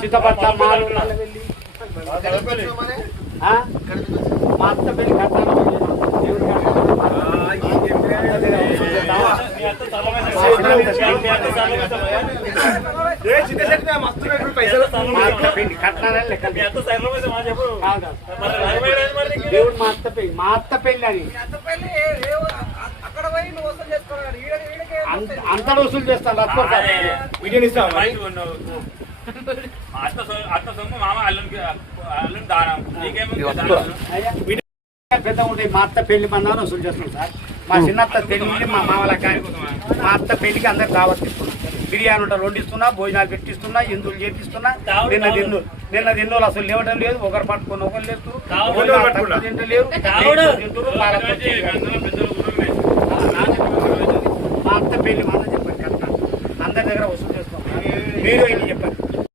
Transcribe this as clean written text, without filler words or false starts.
చిత్తపట్ల మాలు వెళ్ళి మా అత్త పెళ్లి కట్టాలి దేవుడు మా అత్త పెళ్లి అని అంత వసూలు చేస్తాను పెద్ద ఉంటాయి. మా అత్త పెళ్లి మందాన్ని వసూలు చేస్తున్నాం సార్. మా చిన్నత్త పెళ్లి మా మామల మా అత్త పెళ్లికి అందరు దావత్ ఇస్తున్నాం. బిర్యానీ ఉంటా వండిస్తున్నా, భోజనాలు పెట్టిస్తున్నా, ఎందులు చేపిస్తున్నా. నిన్న దిన్నులు అసలు లేవడం లేదు. ఒకరు పట్టుకొని ఒకరు లేరు తింటలేరు. మా అత్త పెళ్లి మందని చెప్పండి కరెక్ట్. అందరి దగ్గర వసూలు చేస్తున్నాం. మీరు ఏంటి చెప్పండి.